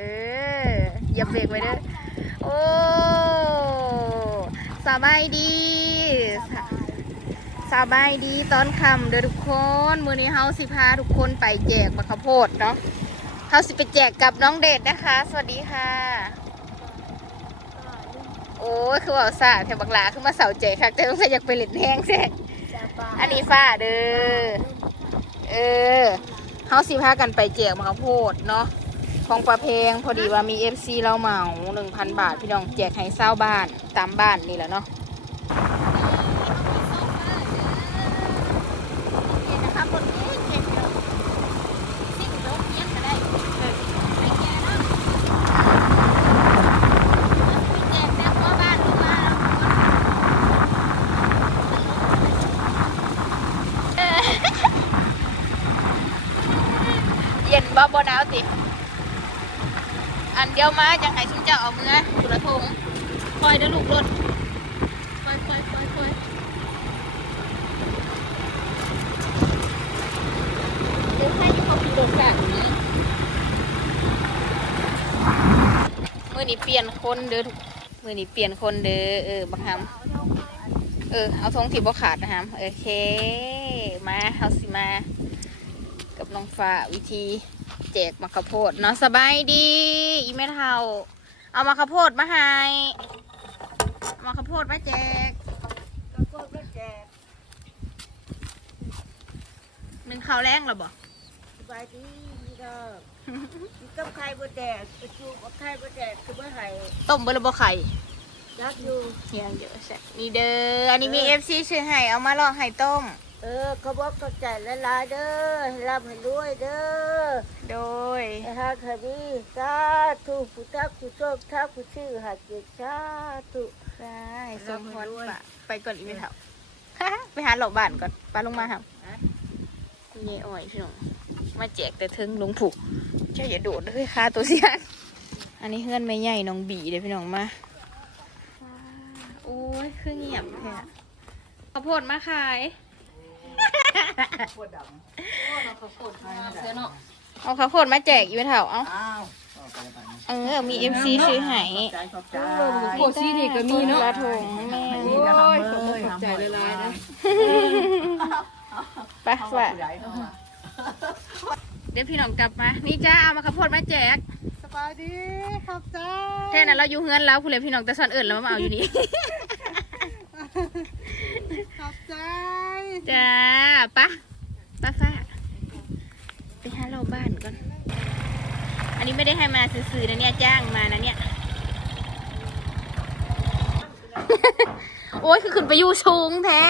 อออย่าเบรกไว้เด้อโอ้สบายดีสบายดีตอนค่ำเด้อทุกคนมื้อนี้เฮาสิพาทุกคนไปแจกมะข้าวโพดเนาะเฮาสิไปแจกกับน้องเดชนะคะ สวัสดีค่ะ โอ้ยคือว่าซาแถวบักหลาคือมาเสาแจกค่ะแต่ต้องใส่อยากไปเล่นแห้งแซกอันนี้ฝ้าเด้อเออเฮาสิพากันไปแจกมะข้าวโพดเนาะ ของประเพงพอดีว่ามี FC เราเหมา1,000บาท พี่น้องแจกให้เศร้าบ้านตามบ้านนี่แหละเนาะเย็นบ่บ่หนาวติ อันเดียวมาจังไห้ชุ่มเจ้าเอามือสุระทงคอยเด้อลูกรถคอยคอยคอยคอยเดี๋ยวให้เขาขี่รถแบบนี้มือนี้เปลี่ยนคนเด้อมือนี้เปลี่ยนคนเด้อเออบักฮัมเออเอาทงที่บ่ขาดนะฮะโอเค มาเฮาสิมา กับน้องฟ้าวิธี แจกมะข้าวโพดเนาะสบายดี อีเมทเฮาเอามะข้าวโพดมาให้เอามะข้าวโพดมาแจกก็โคตรไม่แจกหนึ่งข้าวแรงเหรอบ่สบายดีนี่ก็มีกับไข่บ่แจกไปจูบกับไข่บ่แจกคือบ่ให้ต้มเบอร์บไข่รักอยู่เฮียงเยอะใช่นี่เด้ออันนี้มีเอฟซีชื่อให้เอามาลองให้ต้ม เออเขาบอกเขาใจละลายๆเด้อให้รับให้รวยเด้อ โดยให้ฮักให้ดีสาธุผู้ทักผู้โชคทักผู้ชื่อหาเกียรติสาธุได้สมพรปะไปก่อนอีเมทเฮาไปหาหลบบ้านก่อนปลาลงมาครับเย่อ่อยพี่น้องมาแจกแต่ถึงหลวงผูกเจ้าอย่าโดดเลยค่าตัวเสียนอันนี้เฮือนไม่ใหญ่น้องบีเด้อพี่น้องมาโอ้ยคือเงียบแท้ข้าวโพดมาขายเอา ข้าวโพดมาแจกอีเวนเถาเอาอ้าวเออ มีเอฟซีซื้อให้ใจขอบใจโคซี่นี่ก็มีเนาะ กระทงแม่นี่ก็ทำเลยขอบใจหลายๆนะ ไปว่ะเดี๋ยวพี่น้องกลับมา นี่จ้าเอามาข้าวโพดมาแจก สบายดีขอบใจแค่นั้นเราอยู่เฮือนแล้วคุณเลยพี่น้องแต่ซ่อนเอิญแล้วมาเอาอยู่นี่ ขอบใจ จ้าปะป้าฟ้าไปหาเรา บ้านก่อน อันนี้ไม่ได้ให้มาซื้อๆนะเนี่ยจ้างมานะเนี่ย โอ้ยคือขึ้นไปอยู่สูงแท้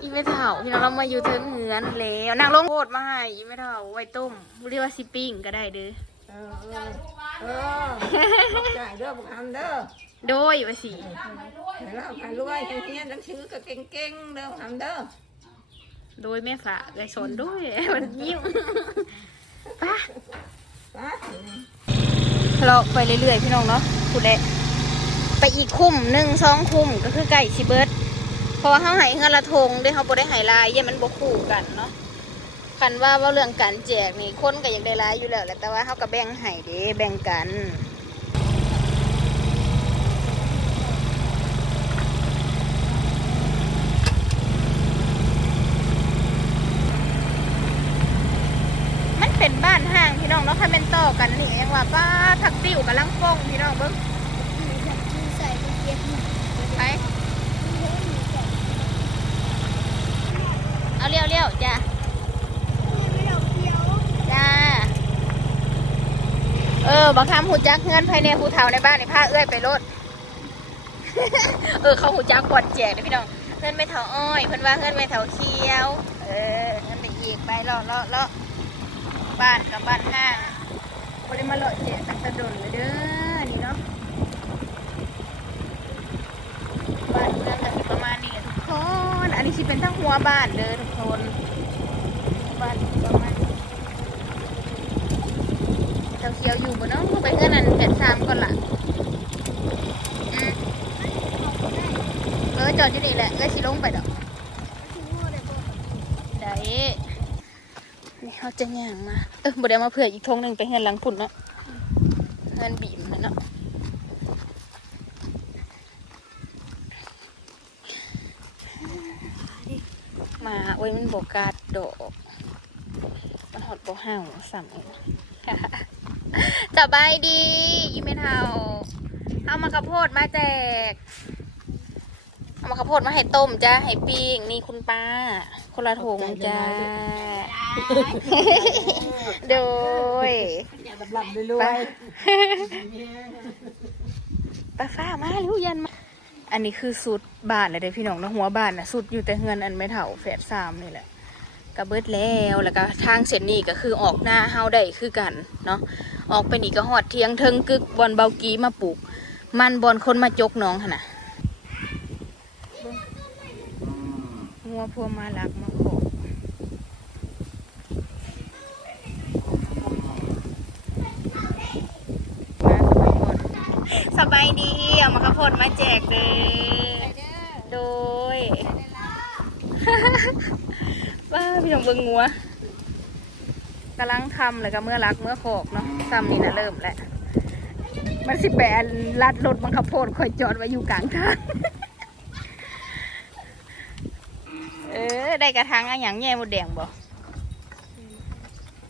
อีเมเถาพี่น้องเรามาอยู่เทิงเหือนแล้วนางลงโคตรมาให้อีเมเถาไว้ต้มเรียกว่าซิปปิ้งก็ได้เด้อเออเออเออขอบใจเด้อบ่ทำเด้อโดยว่าสิให้รับให้รวยให้เรียนหนังสือก็เก่งๆเด้อบ่ทำเด้อ โดยแม่ฝากเลยสอนด้วย มันยิ้มไป้าไปเราไปเรื่อยๆพี่น้องเนาะพูดเลยไปอีกคุ้มหนึ่งสองคุ้มก็คือไก่ชิเบิร์ดเพราะว่าเขาใหายเงินละทงได้เขาบ่ได้ใหายลายเย่ามันบ่คู่กันเนาะคันว่าว่าเรื่องการแจกนี่คนก็อยากได้ลายอยู่แล้วแหละแต่ว่าเขาก็แบ่งให้เด้แบ่งกัน เป็นบ้านห้างพี่น้องเนาะคันเป็นต่อกันนี่ยังว่าป้าทักติ้วกับลังฟงพี่น้องเบิ้งไปเอาเลี้ยวเลี้ยวๆจ้ะจ้าเออบางคำหูจักเงินภายในหูเฒ่าในบ้านในผ้าเอื้อยไปรถเออเขาหูจักกวดแจกเลยพี่น้องเงินไม่เท่าอ้อยเพิ่นว่าเงินไม่เท่าเคียว เออเงินไปอีกไปเลาะเลาะเลาะ บ้านกับบ้านห้างบริมาเลาะเจตั้งแต่ดนเลยเด้อนี่เนาะบ้านเมืองก็สิประมาณนี้ทุกคน อันนี้สิเป็นทั้งหัวบ้านเด้อทุกคนบ้านประมาณเจ้าเขียวอยู่บนเนาะไปเพื่อนนั้นแปดสามก่อนละเออจอดอยู่นี่แหละเอ้ยสิลงไปดอกได้ นี่ เขาจะย่างมา เออบ่ได้มาเผื่ออีกทงหนึ่งไปเฮือนหลังพุ่นเนาะเฮือนบีมนั่นเนาะมาโอ้ยมันบกาดดอกมันหดบ่ห่าวสั่มเองสบายดี ยิ้มไม่เท่าเอามากระโพดมาแจก มาข้าวโพดมาให้ต้มจ้าให้ปิ้งนี่คุณป้า คนละถุงจ้าโดยหลับๆรวป้ายป้าฟ้ามาเร็วยันมา อันนี้คือสุดบ้านเลยเด้อพี่น้องเนาะหัวบ้านนะสุดอยู่แต่เฮือนอันไม่เถ่าแฝดสามนี่แหละกระเบิดแล้วแล้วก็ทางเส้นนี้ก็คือออกหน้าเฮาได้คือกันเนาะออกไปนี่ก็หอดเทียงเทิงกึกบอลเบากีมาปลูก มันบอลคนมาจกน้องหั่นน่ะ งัวพวมาลักมาขอสบายดี เอามาข้าวโพดมาแจกเลยโดยว้าพี่น้องเบิงงัวกำลังทำเลยก็เมื่อรักเมื่อโขกเนาะซ้ำนี่นะเริ่มแล้วมันสิแปนลัดรถบังคับโพดคอยจอดไว้อยู่กลางทาง เออ ได้กระทังอะหย่างแย่หมดแดงบ่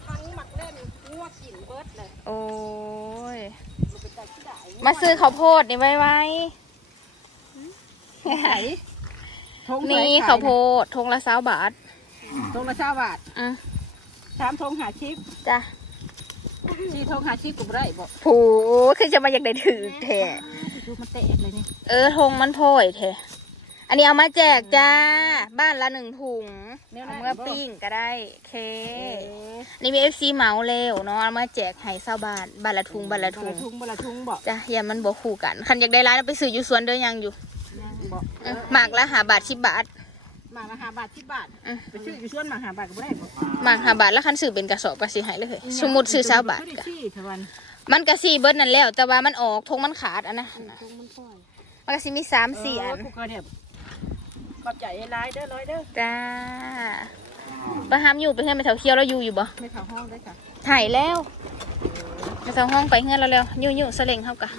ทั้งหมักเล่นงัวกินเบิดเลยโอ้ย มันเป็นการที่ได้มาซื้อข้าวโพดนี่ไว้ไว้ทงนี่ข้าวโพดทงละสาบาททงละเช้าบาทอะสามทงหาชิปจ้ะสี่ทงหาชิปกูบ่ได้บ่ผูคือจะมาอยากได้ถือแท้ดูมันแตกเลยนี่ เออทงมันโพยแท้ อันนี้เอามาแจกจ้า บ้านละหนึ่งถุงเอาเมื่อปิ้งก็ได้โอเคนี่มีเอฟซีเหมาเร็วเนาะเอามาแจกให้เศร้าบ้านบ้านละถุงบ้านละบถุละงทุงบละทุงบ่จ้ะอย่ามันบ่คู่กันคันอยากได้ร้านเอาไปซื้ออยู่สวนเด้อยังอยู่บ่เออหมากละหาบาทสิบบาทหมากละห้าบาทสิบบาทอืมไปซื้ออยู่ส่วนหมากห้าบาทก็บ่ได้บ่หมากหาบาทแล้วคันซื้อเป็นกระสอบก็สิให้เลยสมมุติซื้อสาบาทก็ก็ที่เทวันมันก็สี่เบิดนั่นแล้ว แต่ว่ามันออกทงมันขาดอันนะทงมันปล่อยมันก็สิมีสามสี่อันกูก็เนี่ย ขอบใจไอ้ลายเด้อร้อยเด้อจ้าป้าหามอยู่ไปเฮือนไปแถวเคียวแล้วอยู่อยู่บ่ไม่เข้าห้องได้ค่ะถ่ายแล้วไปสองห้องไปเฮือนแล้วแล้วยู่ยู่สะเล็งเท่ากัน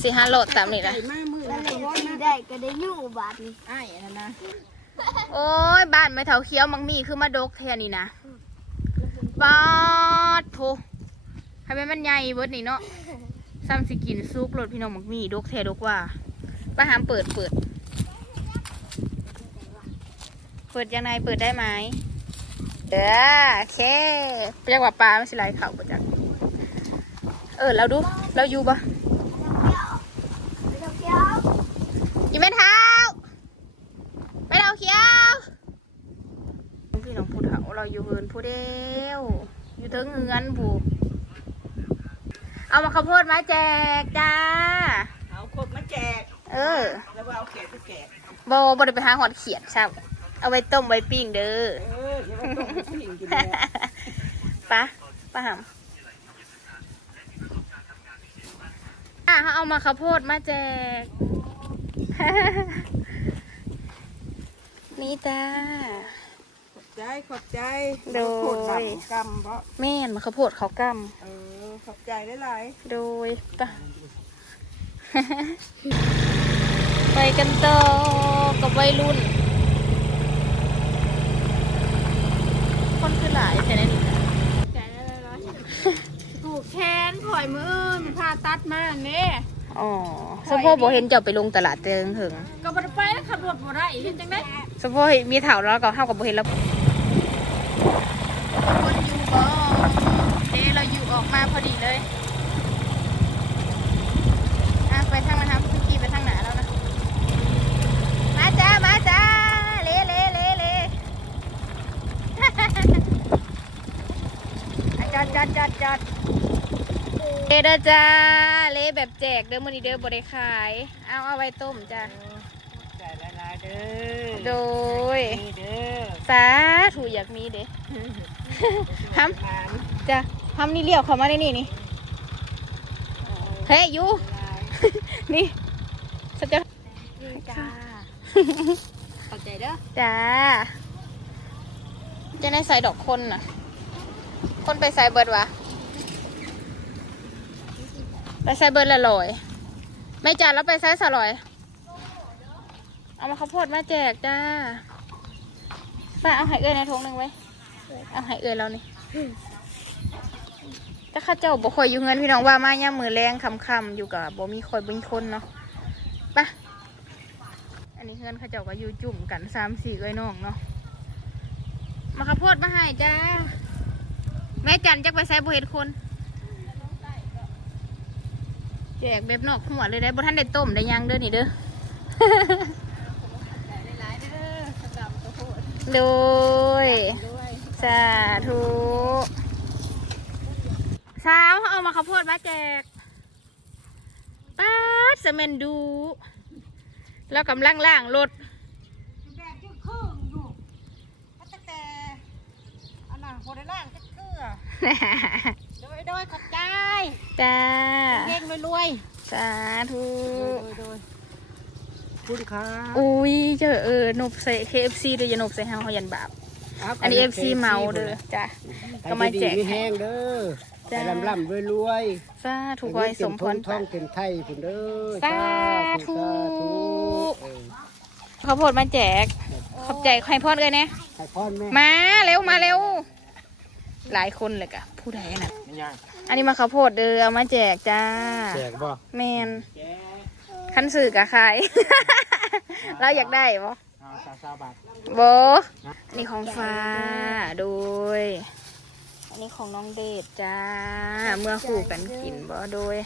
สี่ห้าโหลดตามนี่ละไอ้มามือแล้วเล่นสีได้ก็ได้อยู่บาทนี้ไอ้อันนั้นนะโอ้ยบ้านไม่แถวเคียวมังมีคือมาดกแทนนี่นะบาดโถให้มันมันใหญ่เบิดนี่เนาะซ้ำสิกินซุกรถพี่น้องมักมีดกแทดกว่าป้าหามเปิดเปิด เปิดยังไงเปิดได้ไหมเด้อโอเคเรียกว่าปลาไม่ใช่ไรเขาปะจักเออเราดูเราอยู่ปะไม่ต้องเกี่ยวอยู่ไม่เท้าไม่เราเขียวพี่น้องผู้เฒ่าเราอยู่เฮินผู้เดียวอยู่เทิงเงินผู้เอามาข้าวโพดมาแจกจ้าเอาคนมาแจกเออแล้วว่าเอาแขกไปแจกบอบได้ไปหาหอดเขียดใช่ เอาไว้ต้มไว้ปิ้งเด้อเออเดี๋ยวมันต้องผู้หญิงกินแล้วปะปะหำอะเขาเอามาข้าวโพดมาแจก นี่จ้า ขอบใจขอบใจโดยโคตรดำกำเพราะแม่นมาข้าวโพดเขาวกเออขอบใจหลายำโดยปะ ไปกันต่อกับวัยรุ่น คนคือหลายแต่ในนี้ใจได้ร้อยผูกแขนข่อยมืออื่นผ่าตัดมาเนี่ยอ๋อสมพ่อบอกเห็นเจ้าไปลงตลาดเติงถึงก็บ่ได้ไปแล้วขับรถบ่ได้เห็นจังได๋สมพ่อมีเถาแล้วก็เข้ากับบ่เห็นแล้วคนอยู่บ่เด้เราอยู่ออกมาพอดีเลยอะไปทางมาทางพี่กีไปทางไหนแล้วนะ มาจ้า มาจ้า เละเละเละเละ อะจอด จอดจอดจอดเละเด้อจ้า เละแบบแจกเด้อมื้อนี้เด้อบ่ได้ขาย เอาเอาไว้ต้มจ้าๆขอบใจหลายๆเด้อโดยนี่เด้อสาธุอยากมีเด้ททานำจ้ะทำนี่เลี้ยวเข้ามาในนี่นี่เฮ้ยอยูนี่สัจจะจ้าเข้าใจเด้อจ้าจะได้ใส่ดอกคนน่ะ คนไปใส่เบิร์ดวะ ไปใส่เบิร์ละลอยไม่จ่าแล้วไปใส่สลอย เอามาข้าวโพดมาแจกจ้าป้าเอาไห้เอ้ยในถุงหนึ่งไว้ เอาไห้เอ้ยเรานี่ถ้าข้าเจ้าบ่คอยอยู่เงินพี่น้องว่ามาย่ามือแรงคำๆอยู่กับบ่มีคอยบ่มีคนเนาะไปอันนี้เพื่อนเขาเจ้าก็อยู่จุ่มกันสามสี่เอ้ยน้องเนาะมาข้าวโพดมาให้จ้า แม่จันจักไปใส่บ่เห็ดคน แจกแบบนอกหัวเลยได้บ่ท่านได้ต้มได้ยังเด้อนี่เด้อโดยสาธุสาวเอามาข้าวโพดมาแจกป้าดสเมนดู แล้วกำลังล่างรถแบบจึงครึ่งอยู่มาตั้งแต่อันน่ะโหดล่างจะเกลือ โดยโดยขอบใจจ้าเฮงรวยสาธุๆโดยโดยคุณครับอุ้ยเจอเออนบใส่ KFC เด้ออย่านบใส่เฮาเฮายันบาปอันนี้ FC เมาเด้อจ้ะก็มาแจกให้ดีๆมีแห้งเด้อจ้าให้ลำลำรวยรวยสาธุขอให้สมพรท่องเต็มไทยคุณเด้อสาธุ สาธุเออข้าวโพดมาแจก ขอบใจใครพอดเลยเนี่ยให้พรแม่มาเร็วมาเร็ว หลายคนเลยกะผู้ใดน่ะไม่ยากอันนี้มาข้าวโพดเด้อเอามาแจกจ้า แจกบ่แมนคันสื่อกะใครเราอยากได้ปะเอาสาสาบาทโบอันนี้ของฟ้าโดย อันนี้ของน้องเดชจ้า เมื่อคู่กันกินบ่โดย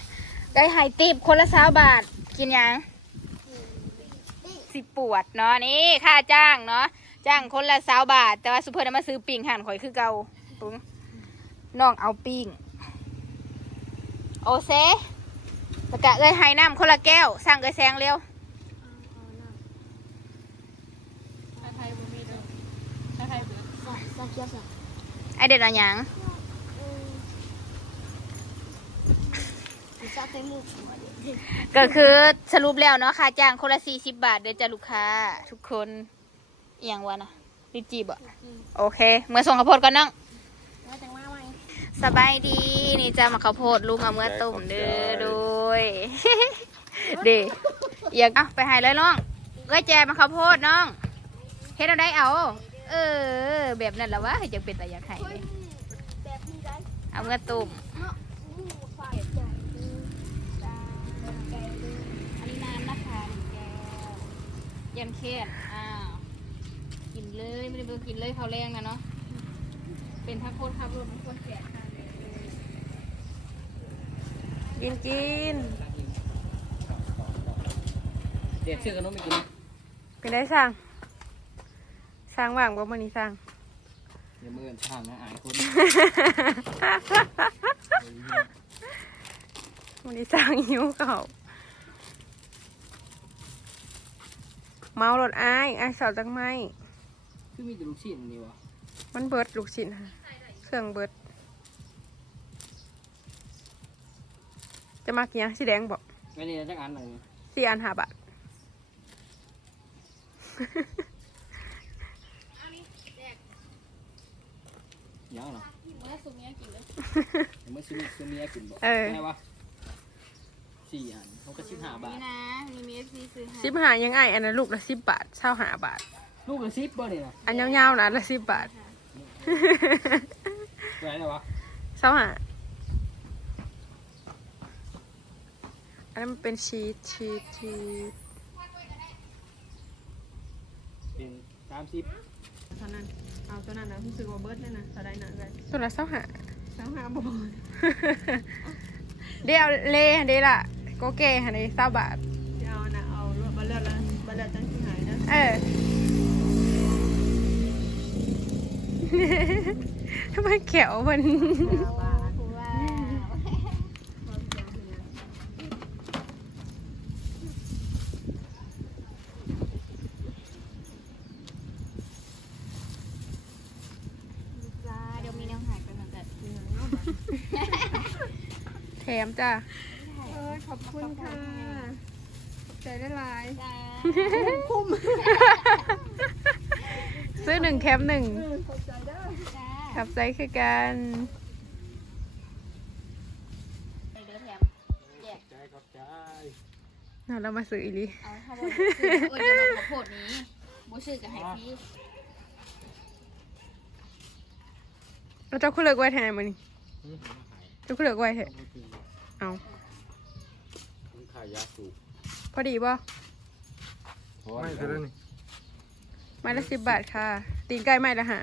ได้ไฮติบคนละสาบาท กินยัง สิปวดเนาะนี่ค่าจ้างเนาะ จ้างคนละสาบาท แต่ว่าสุเพื่อนมาซื้อปิ้งหันข่อยคือเก่าปุ้ง น้องเอาปิ้งโอเซแล้วกะเอ้ยไฮน้ำคนละแก้ว สั่งเอ้ยแซงเร็วไอเด็ดอะไรยังก็คือสรุปแล้วเนาะค่าจ้างคนละสี่สิบบาทเดี๋ยวจะลูกค้า ทุกคนอหย่างวะนะลิจีบอะโอเคเมื่อส่งข้าวโพดก่อนน้อง ว่าจังมาไหม สบายดีนี่จะมาข้าวโพดลุงเอาเมื่อต้มเด้อโดยเด้อยากเอาไปให้เลยน้องก็แจมาข้าวโพดน้องเฮ็ดเอาได้เอา เออ แบบนั้นแหละวะจะเป็นแต่อยากให้เด้แบบนี้ได้เอาเมื่อต้มเนาะหมูฝ่ายใหญ่ดีตาใจดีอันนี้น้ำนะคะแก้วยันเคียนอ้าวกินเลยไม่ได้เบอกินเลยเขาวแรงนะเนาะเป็นทั้งคนขับรถทั้งคนแก่ค่ะ กินกินเด็กซื้อขนมไปกินเป็นได้สั่งสั่งว่างบ่มื้อนี้สั่งอย่ามือกันช่างนะอายคนมื้อนี้สั่งหิวเขาวเมารถอ้ายอ้ายสอดจังไหมคือมีแต่ลูกชิ้นนี่วะมันเบิดลูกชิ้นค่ะเครื่องเบิด จะมากี่ยังสีแดงบอกไม่นี่นะจักอันหนึ่งสี่อันห้าบาทยังเหรอเมื่อสุกเนี้ยกินเลยยังไม่ซื้อซื้อเมียกินบ่เออไงวะสี่อันเขาก็ชิ้นห้าบาทนี่นะมีมีเอฟซีซื้อให้สิบหายังไงอันนั้นลูกละสิบบาทเช่าหาบาท ลูกละสิบบ่เนี่ยนะอันยาวๆนะอันละสิบบาทตัวไหนวะเช่าหา อันนั้นมันเป็นชีสชีสชีสเป็นสามสิบเท่านั้น เอาตัวนั้นนะรู้สึกว่าเบิร์ดเลยนะตัวใดนะเลยตัวละเช่าหาเช่าหาบอลเดี๋ยวเล่เดี๋ยวละโกเก้หันในเศร้าบาท เอานะเอาบัลเลอร์ละบัลเลอร์จังที่หายนะเออ ทำไมแขวมันว้าวจ้าเดี๋ยวมีแนวหายไปเหมือนกัน แถ มจ้ะเออขอบคุณค่ะขอบใจได้หลายจ้าซื้อหนึ่งแถมหนึ่งขอบใจได้ขับใจคือกันเด้อแถมแยกใจขอบใจน่าเรามาซื้ออีหลีเอาถ้าบ่ซื้อเอ้ยจะมาขอโทษนี้บ่ซื้อก็ให้พี่เราเจ้าคุณเลิกไว้แทนมันนี่อืมเจ้าคุณเลิกไว้แทน เอามันขายยาสูบพอดีป่ะไม่ใช่แล้วนี่ไม้ละสิบบาทค่ะ ตีนไก่ไม้ละหา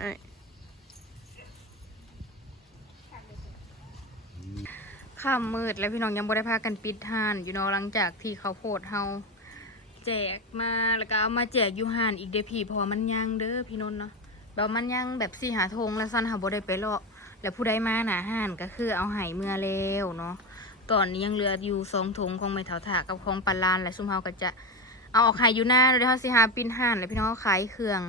ค่ำมืดแล้วพี่น้องยังบ่ได้พากันปิดทานอยู่เนาะหลังจากที่เขาวโพดเฮาแจกมาแล้วก็เอามาแจกอยู่ห้านอีกเด้อพี่เพราะว่ามันยังเด้อพี่นนท์เนาะแบบมันยังแบบสี่หาทงแล้วซันหาบ่ได้ไปเลาะแล้วผู้ใดมาหนาห้านก็คือเอาไห้เมื่อแล้วเนาะ ตอนนี้ยังเหลืออยู่สองถุงของไม้เถาถากับของปลาลานและซุมเฮาก็จะเอาออกหายอยู่หน้าเดี๋ยเฮาสิหาปิ้นห่านและพี่น้องเขาขายเครื่อง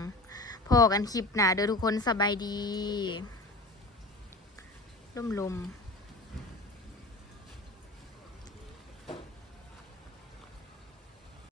พอกันคลิปหนาเด้อทุกคนสบายดีลมลม